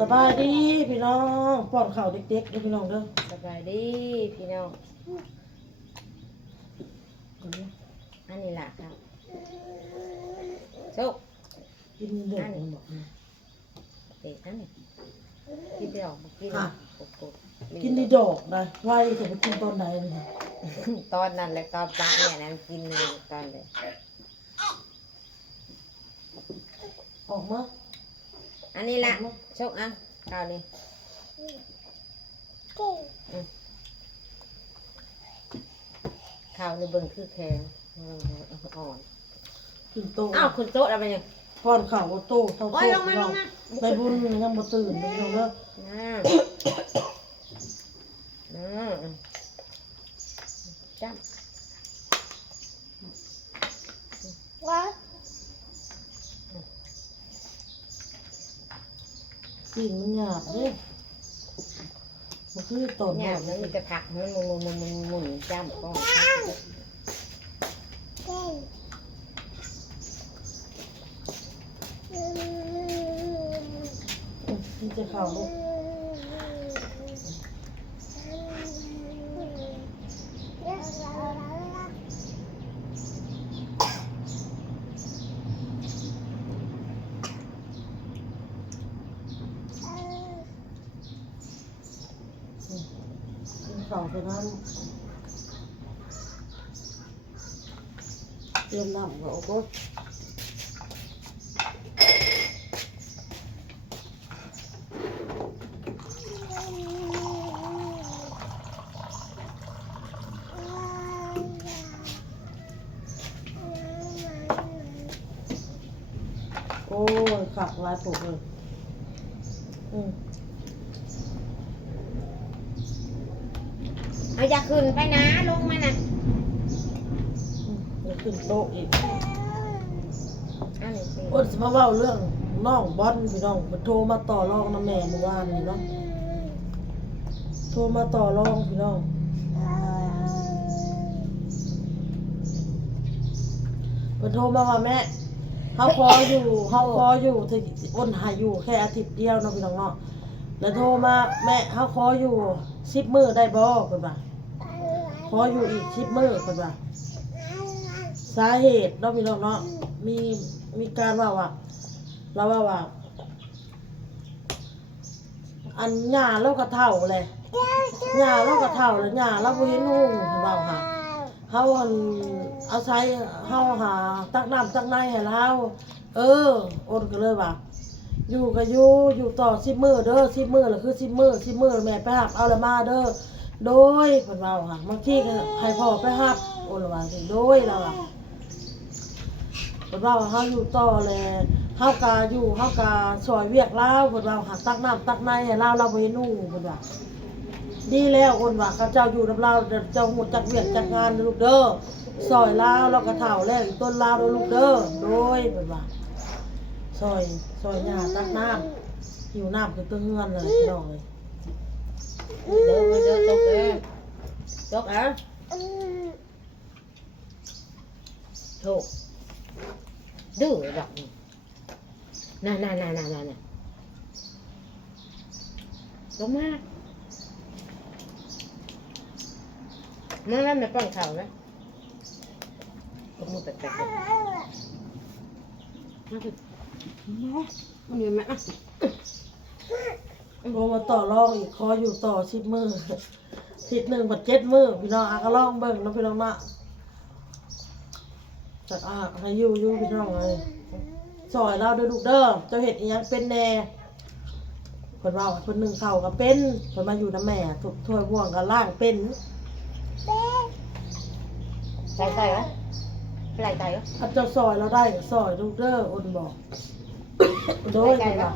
สบายดีพี่น้องป้อนข้าวเด็กๆเด้อพี่น้องเด้อสบายดีพี่น้องอันนี้ล่ะครับโชคกินเด็กมันบอก เด็กนั่นนี่กินเดียวกินกบกินดีดอกได้ไว้จะไปกินตอนไหนเนี่ย ตอนนั้นเลยตอนปลาเนี่ยนะกินเลยตอนเลย ออกมา อันนี้ล่ะโชคอ่ะข้าวนี่ข้าวในเบิ่งคือแข็งอ่อน กินโต อ้าวคุณโต๊ะอะไรยัง ป้อนข้าวโตเท่า โอ้ โต ยลงมา พี่น้องในบุญยังบ่ตื่นพี่น้องเด้อจ้าว้าสิ่งมันหยาบเด้มันคือต้น เนี่ยมันมีแต่ผักมันหมุนจ้ำก้อนกินจะข้าวลูกกินข้าวไปนั้นเตรียมน้ำก็เอาก็โอ้ยขับลายปลุกเลยเอาอย่าขึ้นไปนะลงมานะ จะขึ้นโต๊ะอีก อันนี้สิ อ้นจะมาเล่าเรื่องน้องบอลพี่น้องมันโทรมาต่อรองน้ำแม่เมื่อวานนี่เนาะโทรมาต่อรองพี่น้องมันโทรมาว่าแม่เขาขออยู่ที่อ้นหาอยู่แค่อาทิตย์เดียวเนาะพี่น้องเนาะแล้วโทรมาแม่เขาขออยู่10 มื้อได้บ่เพิ่นว่าขออยู่อีก10 มื้อเพิ่นว่าสาเหตุเนาะพี่น้องเนาะมีการว่าเราว่าอันหญ้าเราก็เฒ่าเลยหญ้าเราก็เฒ่าแล้วหญ้าเราบ่เห็นหุ่งเว้าค่ะเฮาอาศัยเฮาหาตักน้ำตักในให้เราโอนก็เลยว่าอยู่ก็อยู่ต่อ10 มื้อเด้อ10 มื้อแล้วคือ10 มื้อ10 มื้อแม่ไปหับเอาละมาเด้อโดยเพิ่นเว้าค่ะบางทีก็ให้พ่อไปหับโอนละว่าโดยแล้วอ่ะเพิ่นว่าเฮาอยู่ต่อแลเฮากะอยู่เฮากะซอยเวียกลาวเพิ่นว่าหาตักน้ำตักในให้ลาวเราบ่เห็นหุ่งเพิ่นว่าดีแล้วโอนว่าเขาเจ้าอยู่นำลาวเจ้าฮู้จักเวียกจักงานลูกเด้อซอยลาวเราก็เฒ่าแล้วอีกต้นลาวเด้อลูกเด้อโดยเพิ่นว่าซอยหญ้าตักน้ำหิวน้ำคือตัวเฮือนเลยพี่น้องเลย เด้อตกเลยตกอ่ะโชคดื้อดอกน่ะลงมาไม่ป้องเขานะก็มือแปลกๆมันอยู่ไหมอ่ะ โทรมาต่อรองอีกขออยู่ต่อ10 มื้ออาทิตย์หนึ่งบัด7 มื้อพี่น้องก็ลองเบิ่งเนาะพี่น้องเนาะจักให้อยู่พี่น้องเลยซอยเราเด้อลูกเด้อเจ้าเฮ็ดอีหยังเป็นแน่เพิ่นว่าเพิ่นนึ่งข้าวก็เป็นเพิ่นมาอยู่นำแม่ทุกถ้วยบ่วงก็ล้างเป็น ใส่เหรอใส่เหรอ ถ้าเจ้าซอยเราได้ก็ซอยลูกเด้ออ้นบอกโดยเพิ่นว่า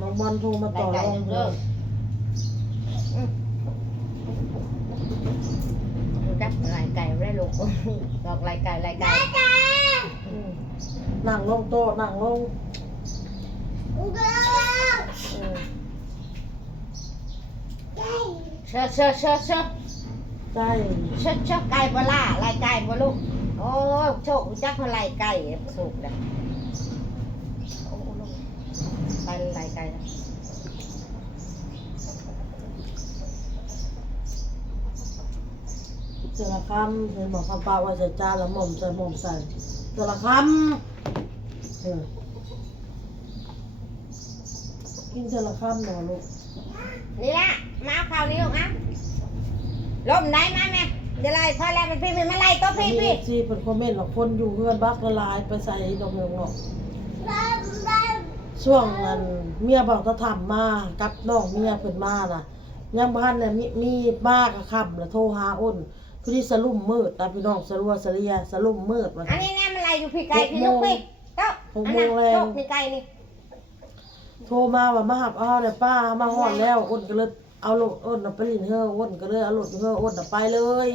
น้องบอลโทรมาต่อรองเด้อ Cắt lại cày với luộc gọt lại càyนั่งลงโต๊ะนั่งลงsơ ใช่ cày bò la lại cày bò luôn ô chộ chắc nó lại cày sụp này ไหลไกลแล้ว เจอละคำเห็นบอกคำปาว่าใส่จานละหม่อมใส่หม่อมใส่เจอละคำกินเจอละคำหน่อยลูก นี่ละมาเอาข้าวนี้ลูกอ่ะล้มได้มาแม่เดี๋ยวไล่พอแล้วมันพี่มาไล่ตัวพี่ มี พี่ ที่เป็นคอมเมนต์ว่าคนอยู่เพื่อนบักละลายไปใส่ดอกเมืองเนาะช่วงนั้นเมียบอกจะทำมากับน้องเมียเพิ่นมาน่ะยังบ้านเนี่ยมีบ้ากระคำแล้วโทรหาอ้นคือที่สลุ่มมืดตาพี่น้องสลัวสเลียสลุ่มมืดว่า อันนี้แน่มันไล่อยู่พี่ไก่พี่ลูกพี่โต๊ะอันนั้นโต๊ะนี่ไก่นี่ โทรมาว่ามาหับเอาเนี่ยป้ามาฮอดแล้วอ้นก็เลยเอารถอ้นน่ะไปลินเฮออ้นก็เลยเอารถเฮออ้นน่ะไปเลย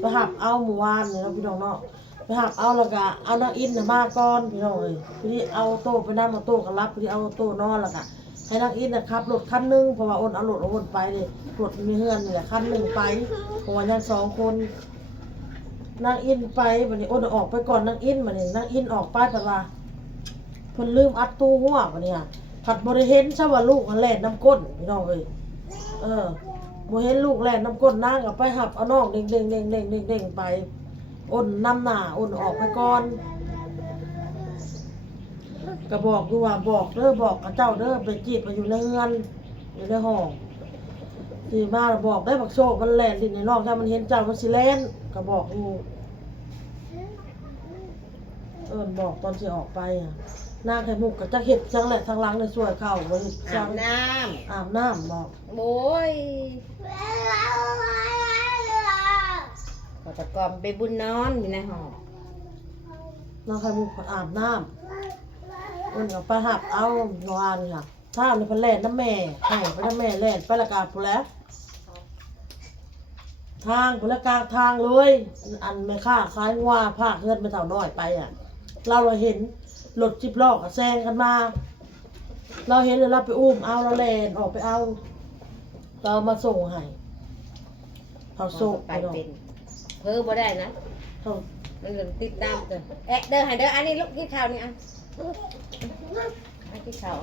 ไปหับเอาเมื่อวานนี่เนาะพี่น้องเนาะไปหับเอาแล้วก็เอานางอินน่ะมาก่อนพี่น้องเอ้ยทีนี้เอาโต๊ะไปนั่งมาโต๊ะก็รับทีนี้เอาโต๊ะนอนแล้วก็ให้นางอินน่ะขับรถคันหนึงเพราะว่าอ้นเอารถอ้นไปเลยรถมีเฮือนนี่แหละคันหนึงไปเพราะว่ายังสองคนนางอินไปบัดนี้อ้นออกไปก่อนนางอินบัดนี้นางอินออกไปแต่ว่าเพิ่นลืมอัดตู้หัวบัดนี้ผัดบริเห็นซะว่าลูกมันแล่นน้ำก้นพี่น้องเอ้ยบ่เห็นลูกแล่นน้ำก้นนางก็ไปหับเอาน้องเด้งเด้งเด้งเด้งเด้งเด้งไปอ้นนำหน้าอ้นออกไปก่อนก็บอกอยู่ว่าบอกเด้อบอกกับเจ้าเด้อไปจีบไปอยู่ในเรือนอยู่ในห้องที่มาแล้วบอกได้บักโชคมันแล่นดินในนอกถ้ามันเห็นเจ้ามันสิแล่นก็บอกอยู่บอกตอนสิออกไปนางไข่มุกก็จะเห็ดจังแหละทางหลังในช่วยเข้าบ่เฮ็ดจั อาง บน้ อาบน้ำบอก ำโอ้ยขอตะกอมไปบุญนอนอยู่ในห้อง นางไข่มุกก็อาบน้ำอ้นก็ไปหับเอานอนค่ะถ้าในพันแล่นน้ำแม่ให้ไปน้ำแม่แล่นไปละกาพุ่นแล้วทางพุ่นละกลางทางเลยอันไม่ค่าคล้ายว่าภาคเฮือนไปเท่าน้อยไปเราเห็นรถ10 ล้อแซงกันมาเราเห็นแล้วเราไปอุ้มเอาเราแล่นออกไปเอาเรามาส่งให้เขาส่ง ไป ไปเนาะ เป็นเพ้อบ่ได้นะ เขา มันติดตามเด้อเด้อให้เด้ออันนี้ลูกกินข้าวนี่อ่ะอันกินข้าว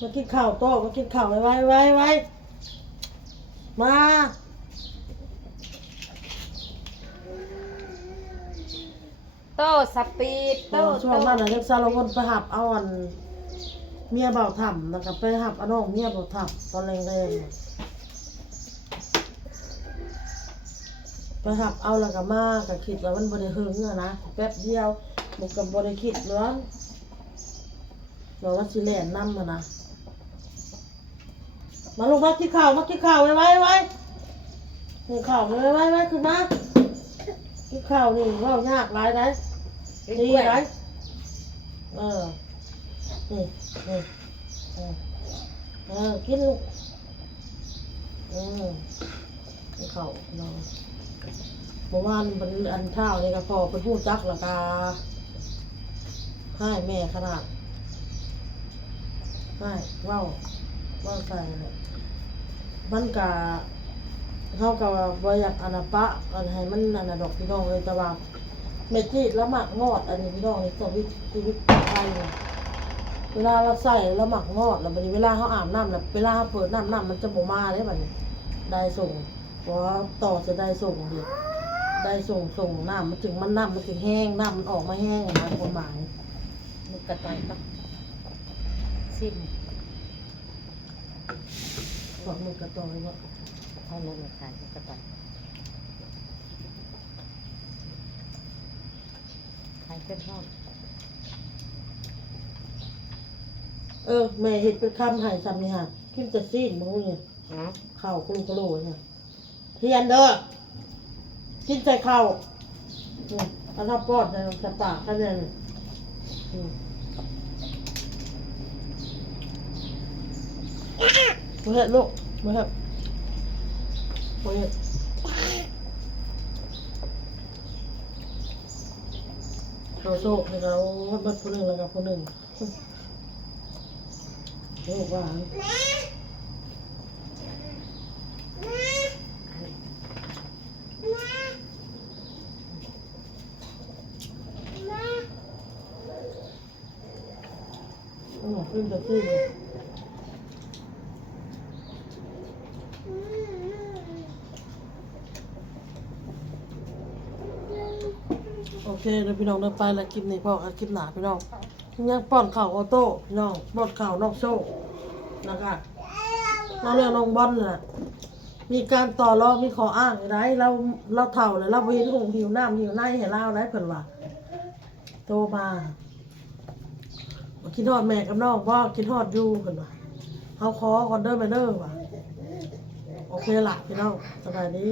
มากินข้าวโต๊ะมากินข้าวไว้มา โตสปีดโต ช่วงนั้นน่ะยังซาลงไปหับเอาอันเมียเบาถ่ำนะครับไปหับเอาน้องเมียเบาถ่ำตอนแรงๆน่ะไปหับเอาแล้วก็มาก็คิดว่ามันบ่ได้หึงอะนะแป๊บเดียวมันก็บ่ได้คิดเนาะว่าสิแล่นนำนะมาลงมากินข้าวไว้กินข้าวไว้ขึ้นมากินข้าวนี่เว้ายากหลายได้ดีหลายนี่กินลูกกินข้าวเนาะเมื่อวานเป็นอันเท้านี่ก็พอเป็นผู้จักละกาให้แม่ขนาดให้ว้าวใส่เลยมันกะเขาก็บ่อยากอนาปะอันให้มันอันดอกพี่น้องเลยแต่ว่าเมจิแล้วหมักงอดอันนี้พี่น้องนี่ชีวิตไปเวลาเราใส่แล้วหมักงอดแล้วบัดนี้เวลาเขาอาบน้ำแล้วเวลาเขาเปิดน้ำมันจะบ่มาเลยบัดนี้ได้ส่งเพราะต่อจะได้ส่งดิได้ส่งน้ำมันถึงมันน้ำมันถึงแห้งน้ำมันออกมาแห้งนะคนหมาย มึกกระต่ายปะซิม บอกมือกระต่อยว่า เอาลงมาขายมึกกระต่ายขายเป็นห้อง แม่เห็ดเป็นคำหายซ้ำนี่ฮะกินแต่ซีนมึงเนี่ย อ๋อ ข้าวกลุกระโหลกเนี่ยเทียนเด้อกินใส่ข้าวเอาทับปอดในสปากกันเลยมาเห็ดลูกมาเห็ดเราโชคให้เราบัดคนหนึ่งแล้วกับคนหนึ่งโชคว่า ขึ้นจะขึ้นโอเคเดี๋ยวพี่น้องเดินไปแล้วคลิปนี้พอกับคลิปหนาพี่น้องยังป้อนข่าวออโต้พี่น้องป้อนข่าวนอกโซ่นะคะน้องเรียกน้องบอลน่ะมีการต่อรองมีขออ้างอะไรเราเท่าเลยเราไปหงหิวน้ำหิวในให้เราได้เพิ่นว่าโตมาคิดฮอดแม่กับน้องว่าคิดฮอดอยู่เพิ่นว่าเฮาขอก่อนเด้อแม่เด้อว่ะโอเคล่ะพี่น้องสบายดี